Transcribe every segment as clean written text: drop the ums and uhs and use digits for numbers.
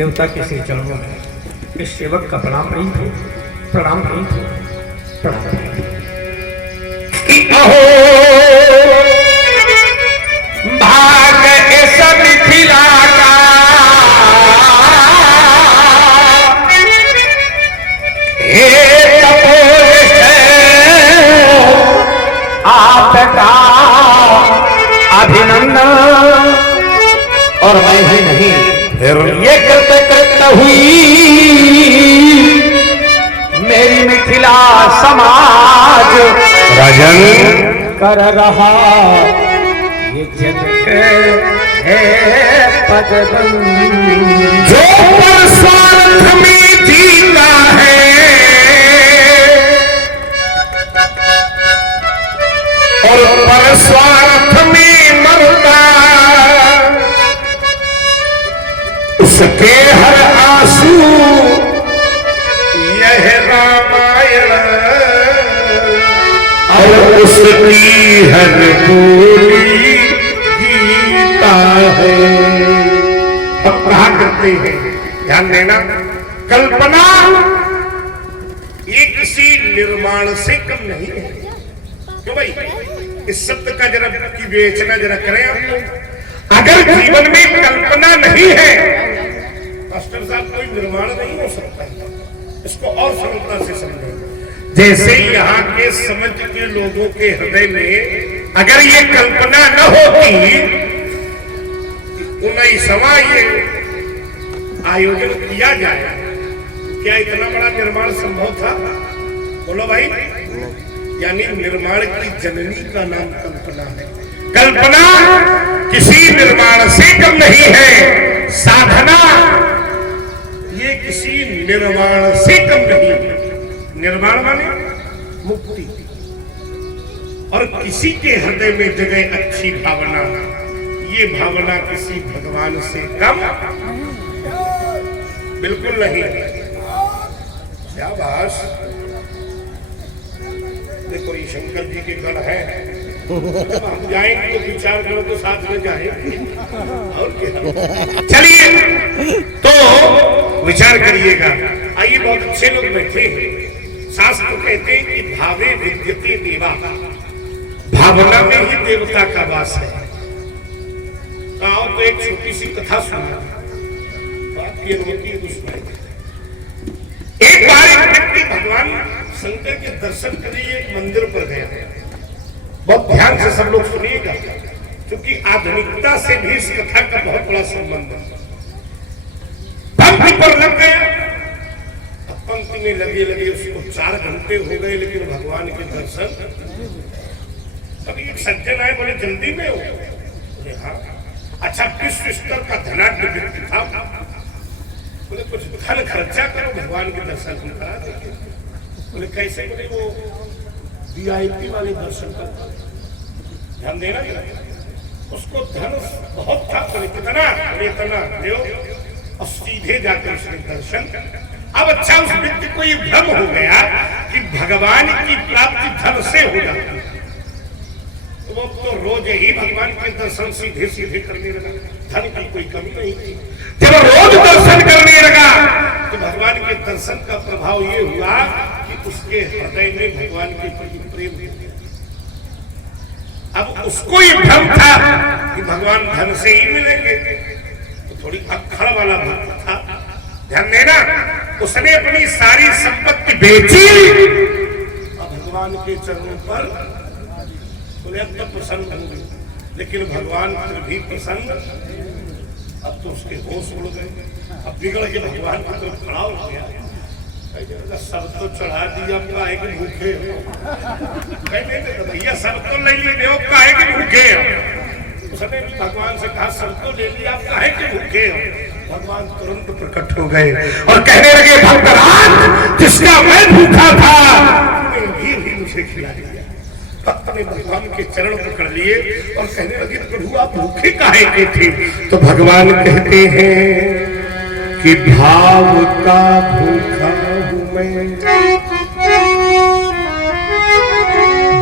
देवता के श्री चरणों में इस सेवक का प्रणाम नहीं हो, प्रणाम नहीं हो, प्रणाम नहीं हो। भाग इस मिथिला का हे आपका अभिनंदन। और मैं ही नहीं फिर ये कृत हुई मेरी मिथिला समाज राजन कर रहा ये जग है पदबंद। जो पर स्वार्थ में जीता है और पर स्वार्थ में मरता उसके हर आंसू यह रामायण और उसकी हर बोली गीता है। अब कहा करते हैं, ध्यान देना, कल्पना ये किसी निर्माण से कम नहीं है। क्यों भाई, इस शब्द का जरा की विवेचना जरा करें आप लोग। अगर जीवन में कल्पना नहीं है, मास्टर साहब, कोई निर्माण नहीं हो सकता। इसको और सरलता से समझें। जैसे यहाँ के समझ के लोगों के हृदय में अगर ये कल्पना न होती, 19वां ये आयोजन किया जाए, क्या इतना बड़ा निर्माण संभव था? बोलो भाई। यानी निर्माण की जननी का नाम कल्पना है। कल्पना किसी निर्माण से कम नहीं है। साधना ये किसी निर्माण से कम नहीं है। निर्माण माने मुक्ति। और किसी के हृदय में जगह अच्छी भावना, ये भावना किसी भगवान से कम बिल्कुल नहीं। शाबाश। देखो ये शंकर जी के गण है, हम जाएंगे तो विचार करो तो साथ में जाएंगे और क्या। चलिए तो विचार करिएगा। आइए, बहुत अच्छे लोग बैठे हैं। शास्त्र कहते हैं कि भावे विद्यते देवा, भावना में ही देवता का वास है। आओ तो एक छोटी सी कथा सुना, आपकी अनुमति तो सुनाई। एक बार एक व्यक्ति भगवान शंकर के दर्शन के लिए एक मंदिर पर गया। बहुत ध्यान से सब लोग सुनिएगा, क्योंकि आधुनिकता से भी इस कथा का बहुत बड़ा संबंध है। पंक्ति पर लग गया, पंक्ति में लगे लगे उसको 4 घंटे हो गए, लेकिन भगवान के दर्शन। अभी एक सज्जन आए, बोले जल्दी में हो? बोले हाँ। अच्छा, विश्व स्तर का धनाढ्य व्यक्ति था। बोले कुछ धन खर्चा करो, भगवान के दर्शन हम करा देंगे। बोले कैसे? बोले वो VIP वाले दर्शन करता। ध्यान देना, उसको धन बहुत था। बोले कितना? बोले इतना दो। और सीधे जाकर उसने दर्शन। अब अच्छा, उस व्यक्ति को ये भ्रम हो गया कि भगवान की प्राप्ति धन से हो जाती है। तो वो तो रोज ही भगवान के दर्शन सीधे सीधे करने लगा। धन की कोई कमी नहीं थी। जब रोज दर्शन करने लगा तो भगवान के दर्शन का प्रभाव ये हुआ कि उसके हृदय में भगवान के प्रति प्रेम हो गया। अब उसको ये भ्रम था कि भगवान धन से ही मिलेंगे, तो थोड़ी अक्खड़ वाला भक्त था। ध्यान देना, उसने अपनी सारी संपत्ति बेची और भगवान के चरणों पर बोले अब तो प्रसन्न होंगे। लेकिन भगवान फिर भी प्रसन्न। अब तो उसके होश उड़ गए। अब बिगड़ के भगवान की तरफ खड़ा हो गया। सब तो चढ़ा दिया, काहे के भूखे हो? भैया सब तो ले लिए, काहे के भूखे हो? उसने भगवान से कहा सब तो ले लिया, आप काहे के भूखे हो? भगवान तुरंत प्रकट हो गए और कहने लगे, भक्तराज, जिसका मैं भूखा था भी मुझे खिला दिया। भक्त ने भगवान के चरण पकड़ लिए और कहने लगे, प्रभु आप भूखे काहे के थे? तो भगवान कहते हैं कि भाव का भूखा हूं मैं,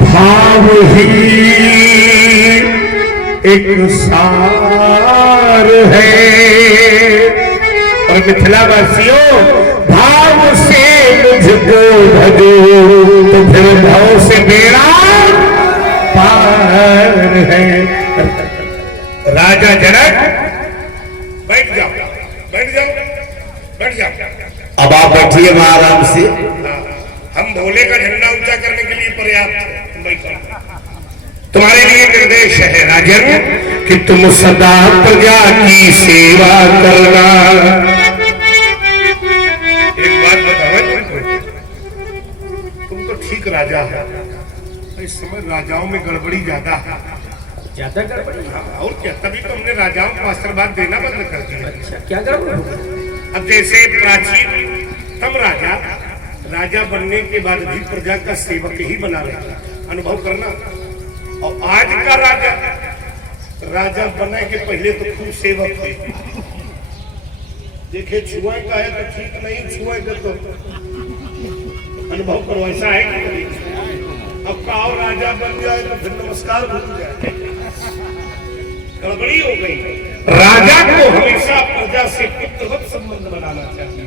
भाव ही एक सार है। और और मिथिला वासियों भाव से मुझको भजो तो फिर भाव से बेड़ा पार है। राजा जनक बैठ जाओ बैठ जाओ बैठ जाओ। अब आप बैठिए वहां आराम से। हम भोले का झंडा ऊंचा करने के लिए पर्याप्त है, बैठो। तुम्हारे लिए निर्देश है राजन कि तुम सदा प्रजा की सेवा करना। एक बात बताओ तुम तो ठीक राजा है, इस समय राजाओं में गड़बड़ी ज्यादा है। ज्यादा गड़बड़ी? और क्या, तभी तो हमने राजाओं को आशीर्वाद देना बंद कर दिया। अच्छा, क्या गड़बड़ हो गई? अब जैसे प्राचीन तम राजा बनने के बाद भी प्रजा का सेवक ही बना रहे, अनुभव करना। और आज का राजा बनने के पहले तो खूब सेवक थे। देखे छुए का है तो ठीक नहीं, छुए तो अनुभव करो, ऐसा है कि अब का और राजा बन जाए तो फिर नमस्कार भूल जाए, गड़बड़ी हो गई। राजा को हमेशा प्रजा से पुत्रवत संबंध बनाना चाहिए।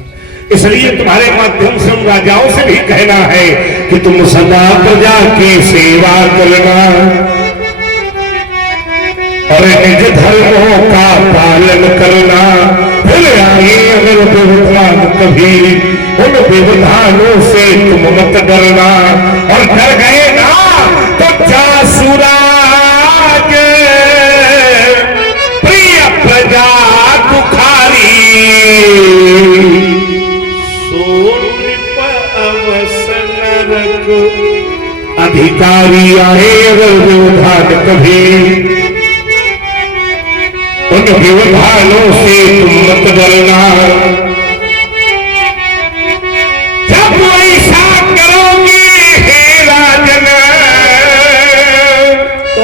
इसलिए तुम्हारे माध्यम से उन राजाओं से भी कहना है कि तुम सदा प्रजा की सेवा करना और निज धर्मों का पालन करना। फिर आए अगर व्यवधान कभी उन व्यवधानों से तुम मत डरना, और डर गए ना तो जासुराज प्रिय प्रजा दुखारी अधिकारी आए अगर व्यवधान कभी उन व्यवधानों से तुम मत डरना। जब ऐसा करोगे हे राजन तो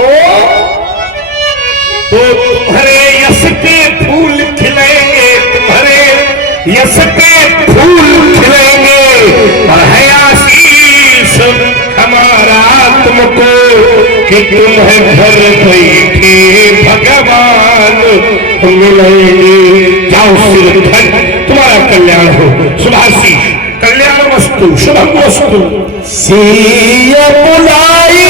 तुम्हारे यश के फूल खिलेंगे, तुम्हारे यश के फूल खिलेंगे और है आशीष हमारा तुमको कि तुम्हें घर बैठे भगवान मिलेंगे। जाओ सिर धन, तुम्हारा कल्याण हो। शुभाशी कल्याण वस्तु शुभम वस्तु सीय बुलाई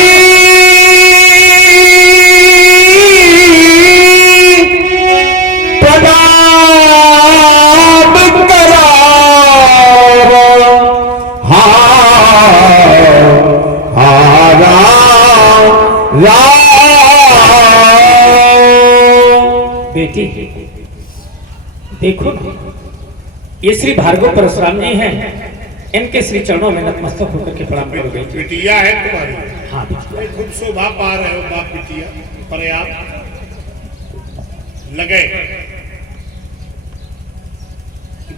बेटी देखो ना, ये श्री भार्गव परशुराम जी हैं, इनके श्री चरणों में नतमस्तक होकर के प्रणाम करो। बिटिया है तुम्हारी? हाँ खुद शोभा पा रहे हो बाप बिटिया, पर्याप्त लगे।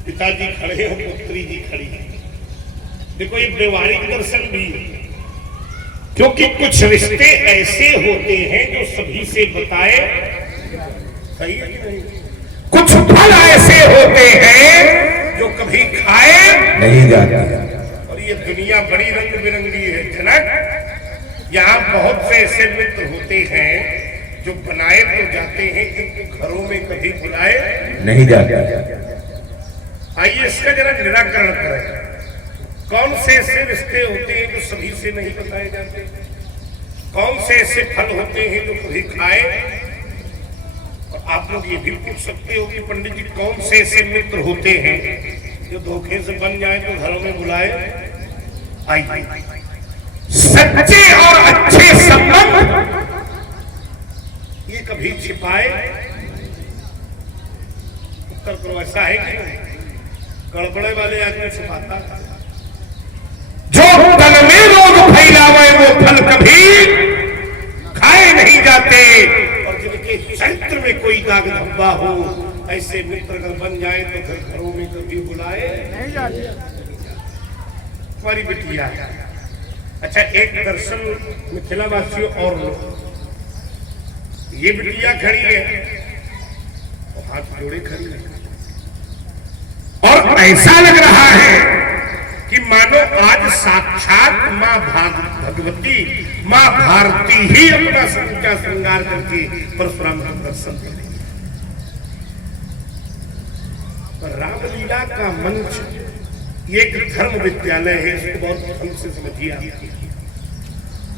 पिताजी खड़े हो, पुत्री जी खड़ी है। देखो ये व्यवहारिक दर्शन भी है, क्योंकि कुछ रिश्ते ऐसे होते हैं जो सभी से बताए, सही है कि नहीं? कुछ फल ऐसे होते हैं जो कभी खाए नहीं जाते। और ये दुनिया बड़ी रंग बिरंगी है जनक। यहाँ बहुत से ऐसे मित्र होते हैं जो बनाए तो जाते हैं किंतु घरों में कभी बुलाए नहीं जाते। आइए इसका जरा निराकरण करें। कौन से ऐसे रिश्ते होते हैं जो सभी से नहीं बताए जाते? कौन से ऐसे फल होते हैं जो कभी खाए? और आप लोग ये भी पूछ सकते हो कि पंडित जी कौन से ऐसे मित्र होते हैं जो धोखे से बन जाए तो घरों में बुलाए? आइए, सच्चे और अच्छे संबंध ये कभी छिपाए? उत्तर करो, ऐसा है कि नहीं? गड़बड़े वाले आदमी छुपाता है। जो तन में रोग फैलावे वो फल कभी खाए नहीं जाते, और जिनके चरित्र में कोई दाग धब्बा हो ऐसे मित्र अगर बन जाए तो फिर घरों में कभी बुलाए नहीं जाते। तुम्हारी बिटिया है। अच्छा, एक दर्शन मिथिला वासियों और ये बिटिया खड़ी है और हाथ जोड़े खड़ी है, और ऐसा लग रहा है कि मानो आज साक्षात मां भगवती, मां भारती ही अपना समूचा श्रृंगार करके परशुराम का दर्शन दे रही है। रामलीला का मंच ये एक धर्म विद्यालय है, इसको बहुत ढंग से समझिए।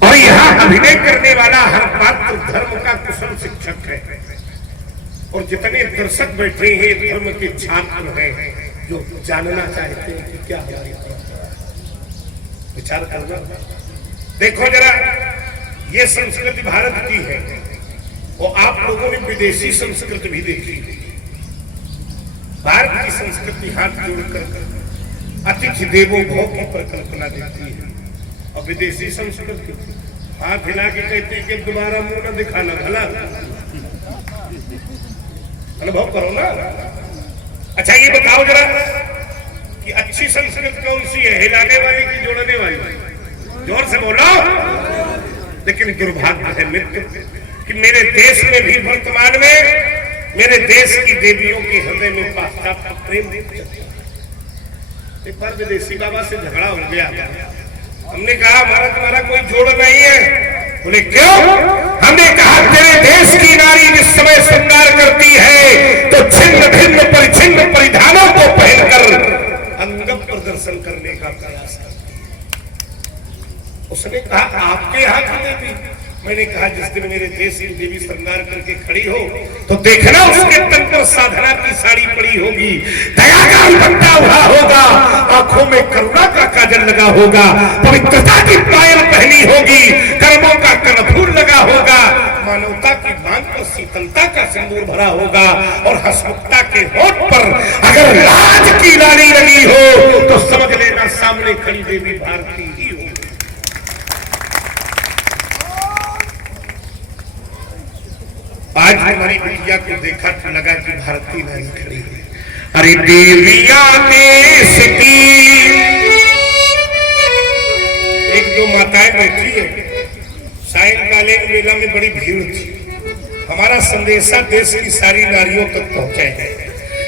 और यहाँ अभिनय करने वाला हर पात्र धर्म का कुशल शिक्षक है, और जितने दर्शक बैठे हैं धर्म के छात्र हैं जो जानना चाहते हैं कि क्या है, विचार करना। देखो जरा, ये संस्कृति भारत की है, और आप लोगों ने विदेशी संस्कृति भी देखी है। भारत की संस्कृति हाथ जोड़कर अतिथि देवो भव की परिकल्पना देती है, और विदेशी संस्कृति हाथ हिला के कहती है कि दोबारा मुंह न दिखाना, भला अनुभव करो ना। अच्छा ये बताओ जरा कि अच्छी संस्कृति कौन सी है, हिलाने वाली की जोड़ने वाली? जोर से बोलो। लेकिन दुर्भाग्य है मित्र कि मेरे देश में भी वर्तमान में मेरे देश की देवियों के हृदय में पाश्चात्य प्रेम। एक बार विदेशी बाबा से झगड़ा हो गया, हमने कहा हमारा तुम्हारा कोई जोड़ नहीं है। बोले क्यों? हमने कहा तेरे देश की नारी जिस समय श्रृंगार करती है तो छिन्न भिन्न परिछिन्न परिधानों को पहनकर अंग प्रदर्शन करने का प्रयास करती है। उसने कहा आपके यहाँ की देवी? मैंने कहा जिस दिन मेरे देश की देवी श्रृंगार करके खड़ी हो तो देखना उसके तन पर साधना की साड़ी पड़ी होगी, दया का दुपट्टा उड़ा होगा, आंखों में करुणा का काजल लगा होगा, पवित्रता की पायल पहनी होगी, कर्मों का कर्णफूल लगा होगा, मानवता की मांग पर शीतलता का सिंदूर भरा होगा, और हंसमुखता के होठ पर अगर लाज की लाली लगी हो तो समझ लेना सामने खड़ी देवी भारती ही होगी। आज हमारी बिटिया को देखा तो लगा कि भारतीय नारी खड़ी है। अरे देविया देश की एक दो माताएं बैठी है, सायंकालीन मेला में बड़ी भीड़ थी। हमारा संदेशा देश की सारी नारियों तक पहुंचे है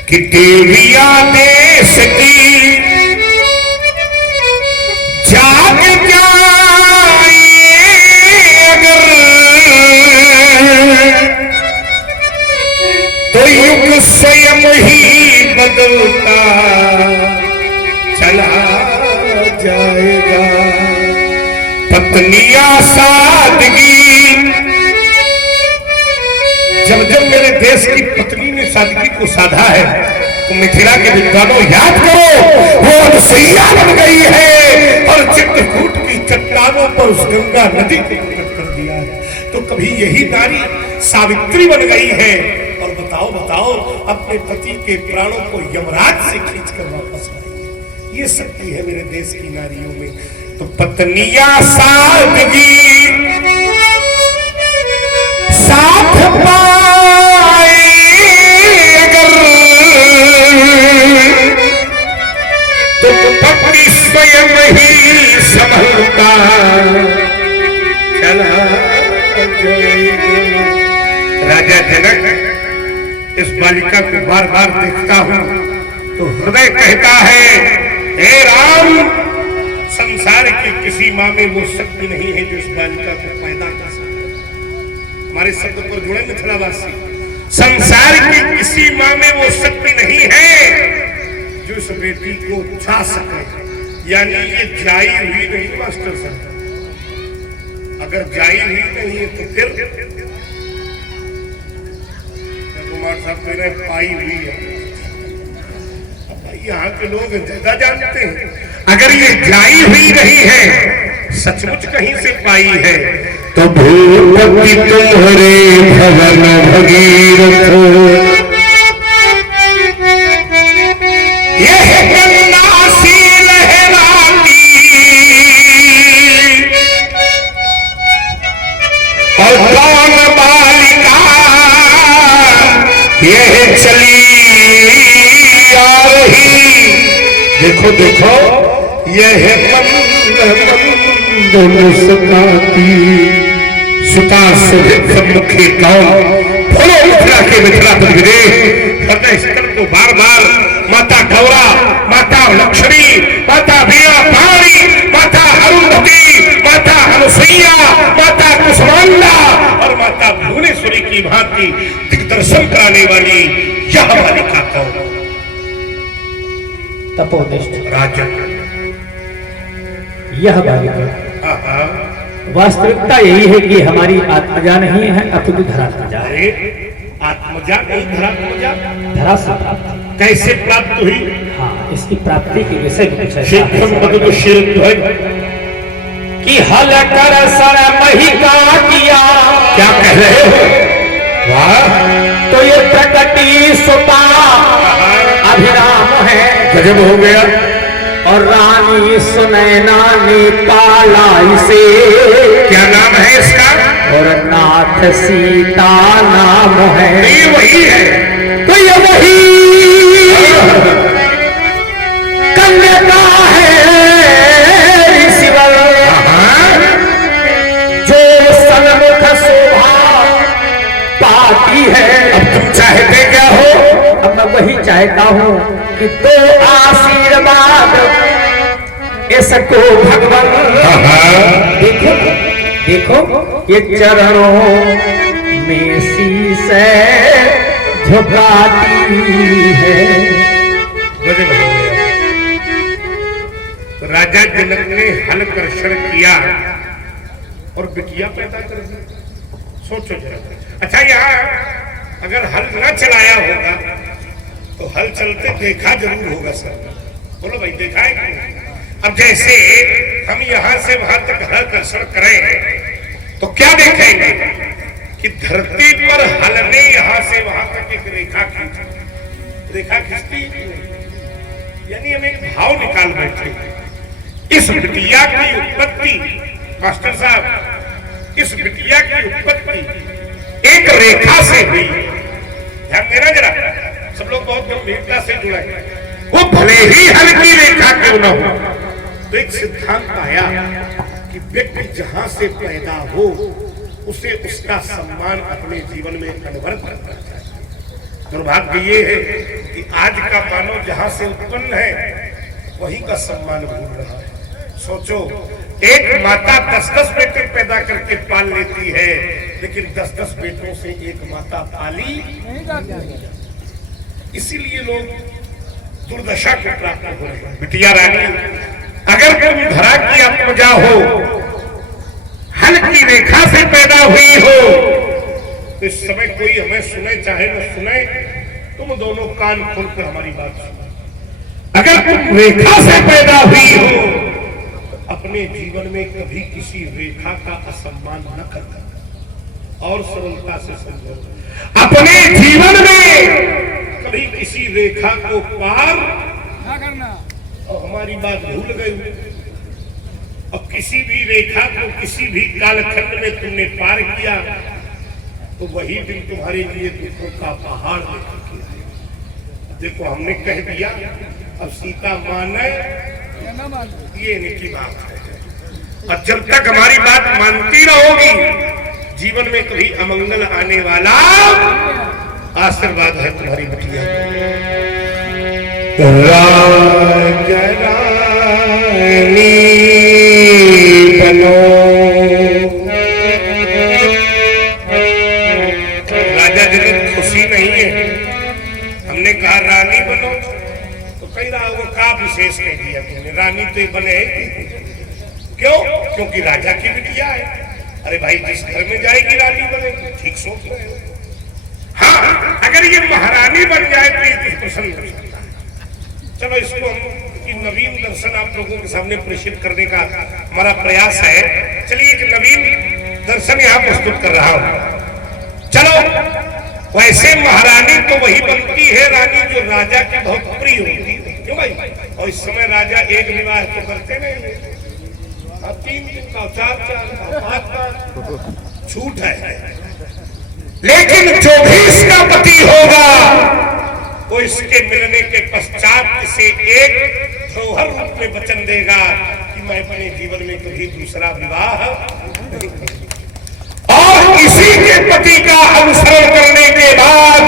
कि देविया देश की जाग जाए अगर तो युग स्वयं ही बदलता चला जाएगा। पत्नियां सादगी, जब जब मेरे देश की पत्नी ने सादगी को साधा है तो मिथिला के विद्वानों याद करो वो अनुसैया बन गई है और चित्रकूट की चट्टानों पर उस गंगा नदी को प्रकट कर दिया है। तो कभी यही नारी सावित्री बन गई है और बताओ बताओ अपने पति के प्राणों को यमराज से खींचकर वापस आई। ये शक्ति है मेरे देश की नारियों में। तो पत्नियां सादगी साथ पाए अगर तो पति स्वयं ही संभलता चला जाएगा। राजा जनक इस बालिका को बार बार देखता हूं तो हृदय कहता है हे राम, संसार की किसी मां में वो शक्ति नहीं है जो इस बालिका को पैदा कर सके। हमारे शब्द पर जुड़े मिथिलावासी, संसार की किसी मां में वो शक्ति नहीं है जो इस बेटी को छा सके। यानी ये जाई हुई नहीं मास्टर साहब, अगर जाई हुई नहीं है तो फिर कुमार साहब कह रहे पाई हुई है। यहाँ के लोग ज्यादा जानते हैं, अगर ये जाई हुई नहीं है सचमुच कहीं से पाई है तो भूपति तुम्हारे भवन भगीरथ यह गंगा सी लहराती और कौन बालिका यह चली आ रही। देखो देखो यह मंद सताती सुता सम्मुखी कौन बोलो मिथिला के मिथिला पदगिरे हृदय स्थल को बार बार माता गौरा, माता लक्ष्मी, माता वीणा पाणी, माता अरुंधति, माता अनुसैया, माता कुसुमांडा और माता भुवनेश्वरी की भांति दिग्दर्शन कराने वाली यह बालिका कौन? तपोनिष्ठ राजन। यह बालिका हाँ, वास्तविकता यही है कि हमारी आत्मजा नहीं है अपितु धरात्मजा है। अरे आत्मजा नहीं धरात्मजा, धरा से प्राप्त। कैसे प्राप्त हुई? हाँ, इसकी प्राप्ति के विषय में कुछ ऐसा शिक्षण है पद तो शिर ध्वज कि हल कर सर महिका किया। क्या कह रहे हो? वाह, तो ये प्रकटी सुता अभिराम है, गजब हो गया। और रानी सुनैना ने पाला इसे। क्या नाम है इसका? और नाथ सीता नाम है। ये वही है, तो ये वही कन्या है ऋषिवर, जो सन्मुख शोभा पाती है। अब तुम चाहते क्या हो? अब मैं वही चाहता हूँ कि दो आशीर्वाद इसको भगवान। देखो देखो ये चरणों में शीश झुकाती है। गजब हो गया। राजा जनक ने हल कर्षण किया और बिटिया पैदा कर दी। सोचो जरा। अच्छा, यहाँ अगर हल न चलाया होगा तो हल चलते देखा जरूर होगा सर। बोलो भाई, देखा है कि नहीं? अब जैसे हम यहाँ से वहां तक हल कर्षण करें तो क्या देखेंगे कि धरती पर हल ने यहाँ से वहां तक एक रेखा खींची। रेखा खींचती यानी हम एक भाव निकाल बैठे। इस बिटिया की उत्पत्ति, मास्टर साहब, इस बिटिया की उत्पत्ति एक रेखा से हुई। ध्यान देना जरा, सब लोग बहुत गंभीरता से जुड़े। वो भले ही हल्की रेखा क्यों न हो, तो एक सिद्धांत आया कि व्यक्ति जहां से पैदा हो उसे उसका सम्मान अपने जीवन में अनवरत करना चाहिए। दुर्भाग्य ये है कि आज का मानव जहां से उत्पन्न है वही का सम्मान भूल रहा है। सोचो, एक माता 10-10 बेटे पैदा करके पाल लेती है, लेकिन 10-10 बेटों से एक माता पाली नहीं जाती। इसीलिए लोग दुर्दशा को प्राप्त हो रहे हैं। बिटिया रानी, अगर तुम धरा की आत्मजा हो, हल की रेखा से पैदा हुई हो, तो इस समय कोई हमें सुने चाहे न सुने, तुम दोनों कान खोलकर हमारी बात सुनो। अगर तुम रेखा से पैदा हुई हो, अपने जीवन में कभी किसी रेखा का असम्मान न करना। और सरलता से समझो, अपने जीवन में कभी किसी रेखा को पार न करना। और हमारी बात भूल गई। अब किसी भी रेखा को किसी भी कालखंड में तुमने पार किया तो वही दिन तुम्हारे लिए दुखों का पहाड़ लेकर के आएगा। देखो, हमने कह दिया, अब सीता माने ये इनकी बात है। और जब तक हमारी बात मानती रहोगी, जीवन में कभी अमंगल आने वाला आशीर्वाद है तुम्हारी बिटिया। राजरानी बनो। राजा जनक खुशी नहीं है। हमने कहा रानी बनो तो कह रहा होगा का विशेष कह दिया तुमने, रानी तो बने। क्यों? क्योंकि राजा की बिटिया है। अरे भाई, जिस घर में जाएगी रानी बनेगी। ठीक सोच रहे हो। हाँ, अगर ये महारानी बन जाए तो ये कुछ प्रसन्न कर सकता है। चलो, इसको हम नवीन दर्शन आप लोगों के सामने प्रेषित करने का हमारा प्रयास है। चलिए, एक नवीन दर्शन यहाँ प्रस्तुत कर रहा हूँ। चलो, वैसे महारानी तो वही बनती है रानी जो राजा की बहुत प्रिय होती है। क्यों भाई? और इस समय राजा एक विवाह तो करते नहीं, 3 का 4 का 5 छूट है। लेकिन जो भी इसका पति होगा वो इसके मिलने के पश्चात इसे एक धरोहर रूप में वचन देगा कि मैं अपने जीवन में कभी दूसरा विवाह नहीं करूंगा। और इसी के पति का अनुसरण करने के बाद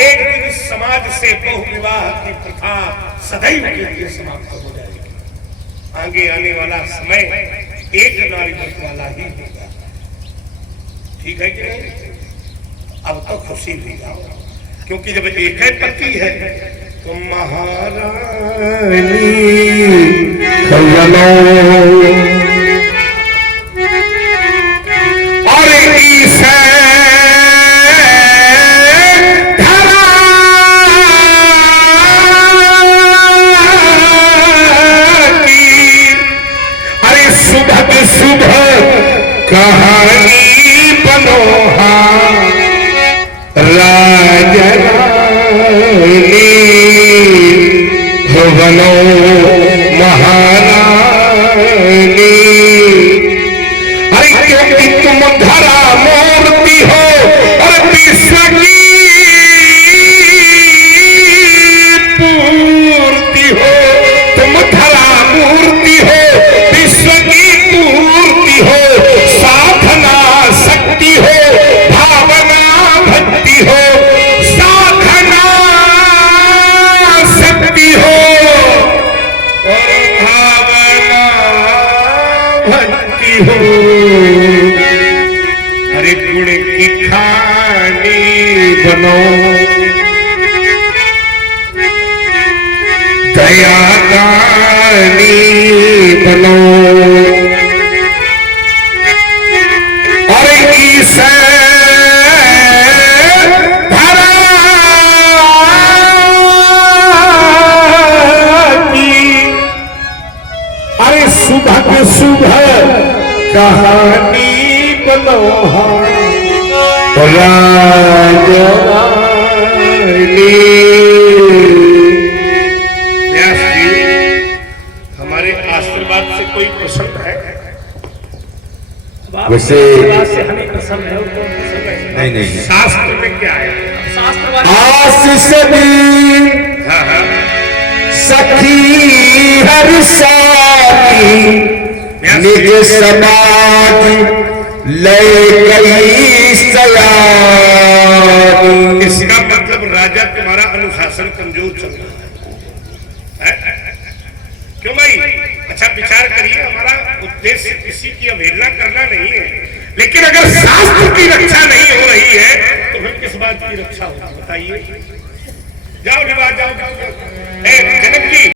एक दिन समाज से बहुविवाह की प्रथा सदैव के लिए समाप्त हो जाएगी। आगे आने वाला समय एक नारी व्रत वाला ही होगा। ठीक है कि नहीं? अब तो खुशी भी जाओ, क्योंकि जब एक ही पति है तो तो महारानी भजनो और ईसे धरा की अरे सुबह सुबह कहानी बनोहा राजरानी भवनो महारानी। अरे क्योंकि तुम धरा मूर्ति हो और विश्व की पूर्ति हो। तुम धरा मूर्ति हो, विश्व की पूर्ति हो, साधना शक्ति हो, भावना भक्ति हो, साधना शक्ति हो और भावना भक्ति हो। हरे गुण की खानी बनो, दया दानी बनो और ईसे धरा की। अरे सुबह के सुबह कहानी बनो राजरानी। व्यास जी, हमारे आशीर्वाद से कोई प्रसन्न है? वैसे आशीर्वाद से हमें प्रसन्न है, उनको प्रसन्न है। नहीं शास्त्र में क्या है? शास्त्र आशीष दी हाँ हाँ सखी हर साथी निज समाज ले गई सयानी। इसका मतलब राजा तुम्हारा अनुशासन कमजोर चल रहा है? क्यों भाई? अच्छा विचार करिए, हमारा उद्देश्य किसी की अवहेलना करना नहीं है, लेकिन अगर शास्त्र की रक्षा नहीं हो रही है तो फिर किस बात की रक्षा होगी बताइए? जाओ निवास जाओ, जाओ, जाओ। जनक जी